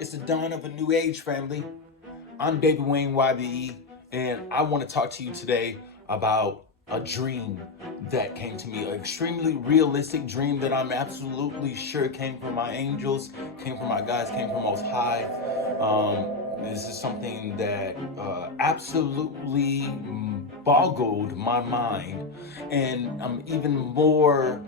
It's the dawn of a new age, family. I'm David Wayne YBE, and I want to talk to you today about a dream that came to me, an extremely realistic dream that I'm absolutely sure came from my angels, came from my guides, came from Most High. This is something that absolutely boggled my mind, and I'm even more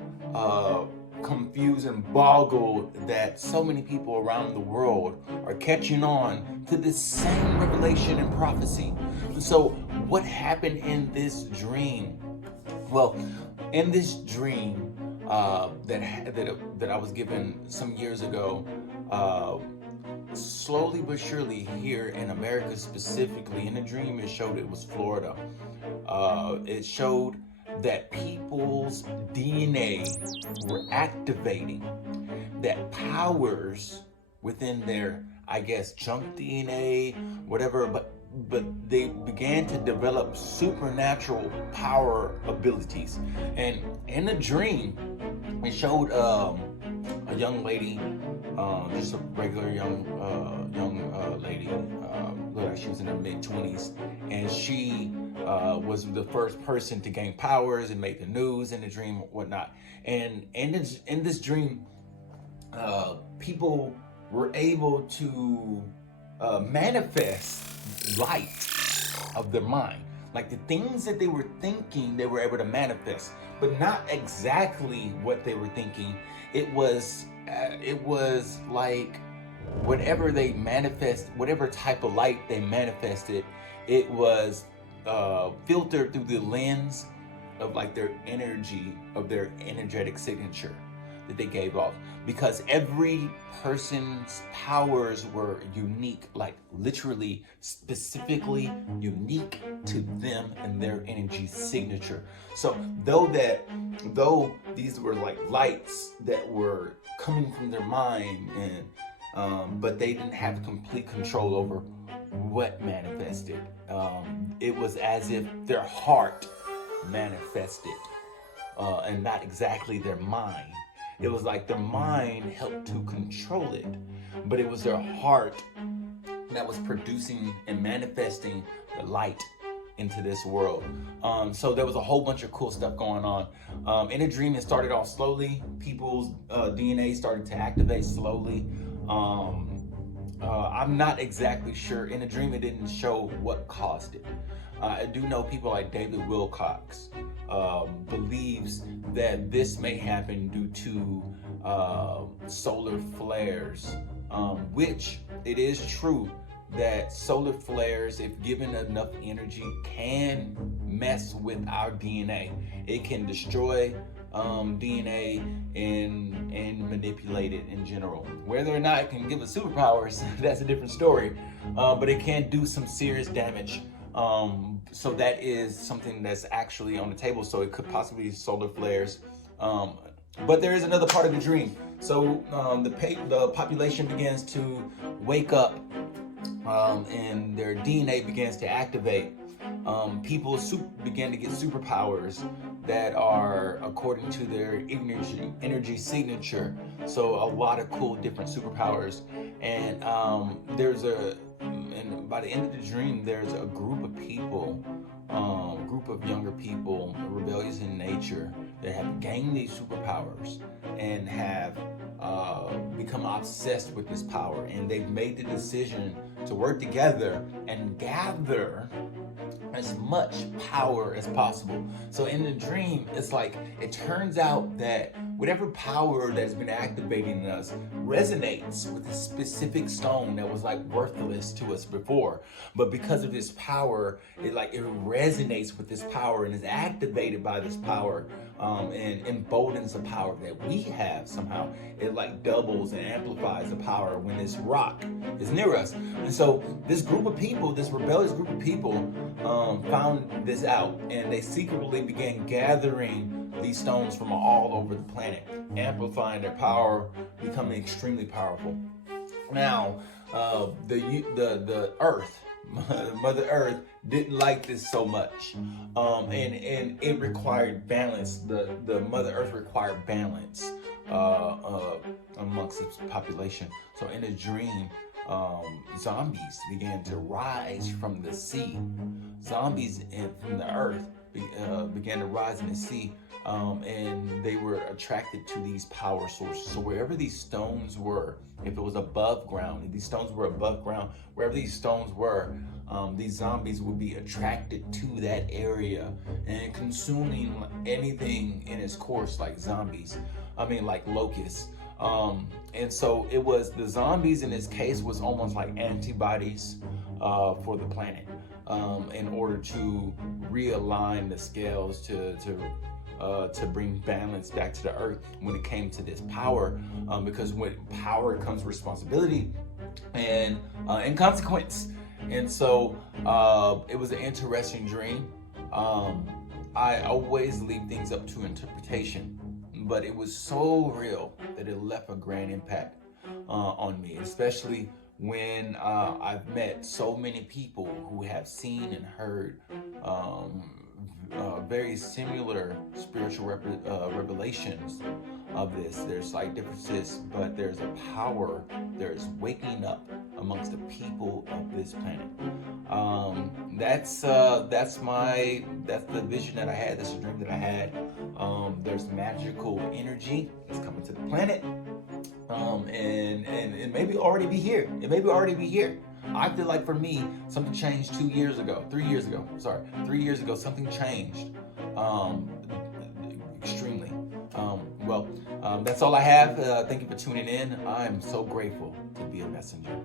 confused and boggled that so many people around the world are catching on to this same revelation and prophecy. So, what happened in this dream? Well, in this dream that I was given some years ago, uh, slowly but surely here in America specifically, in the dream it showed it was Florida. It showed that people's DNA were activating, that powers within their, I guess, junk DNA, whatever, but they began to develop supernatural power abilities. And in the dream, it showed a young lady, just a regular young lady, looked like she was in her mid 20s, and she was the first person to gain powers and make the news in the dream, whatnot. And in this dream, people were able to manifest light of their mind. Like the things that they were thinking, they were able to manifest, but not exactly what they were thinking. It was like whatever they manifest, whatever type of light they manifested, it was filtered through the lens of like their energy, of their energetic signature that they gave off, because every person's powers were unique, like literally specifically unique to them and their energy signature. So though these were like lights that were coming from their mind, and but they didn't have complete control over what manifested. It was as if their heart manifested, and not exactly their mind. It was like their mind helped to control it, but it was their heart that was producing and manifesting the light into this world. So there was a whole bunch of cool stuff going on. In a dream, it started off slowly. People's DNA started to activate slowly. I'm not exactly sure. In a dream, it didn't show what caused it. I do know people like David Wilcox believes that this may happen due to solar flares, which it is true that solar flares, if given enough energy, can mess with our DNA. It can destroy DNA and manipulate it in general. Whether or not it can give us superpowers, that's a different story. But it can do some serious damage. So that is something that's actually on the table. So it could possibly be solar flares. But there is another part of the dream. So the population begins to wake up, and their DNA begins to activate. People begin to get superpowers that are according to their energy signature. So a lot of cool different superpowers. And and by the end of the dream, there's a group of people, group of younger people, rebellious in nature, that have gained these superpowers and have become obsessed with this power. And they've made the decision to work together and gather as much power as possible. So in the dream, it's like it turns out that whatever power that's been activating in us resonates with a specific stone that was like worthless to us before. But because of this power, it resonates with this power and is activated by this power, and emboldens the power that we have somehow. It like doubles and amplifies the power when this rock is near us. And so this group of people, this rebellious group of people, found this out, and they secretly began gathering these stones from all over the planet, amplifying their power, becoming extremely powerful. Now, the Earth, Mother Earth, didn't like this so much, and it required balance. The Mother Earth required balance amongst its population. So in a dream, zombies began to rise from the sea. Zombies from the earth began to rise in the sea, and they were attracted to these power sources. So wherever these stones were, if it was above ground, if these stones were above ground, wherever these stones were, these zombies would be attracted to that area and consuming anything in its course, like zombies. I mean, like locusts. And so it was, the zombies in this case was almost like antibodies for the planet, in order to realign the scales to bring balance back to the earth when it came to this power, because with power comes responsibility and consequence. And so it was an interesting dream. I always leave things up to interpretation, but it was so real that it left a grand impact on me, especially when I've met so many people who have seen and heard very similar spiritual revelations of this. There's like differences, but there's a power, there's waking up amongst the people of this planet. That's the vision that I had. That's the dream that I had. There's magical energy that's coming to the planet, and it may be already be here. It may be already be here. I feel like for me, something changed 3 years ago. Something changed extremely. That's all I have. Thank you for tuning in. I'm so grateful to be a messenger.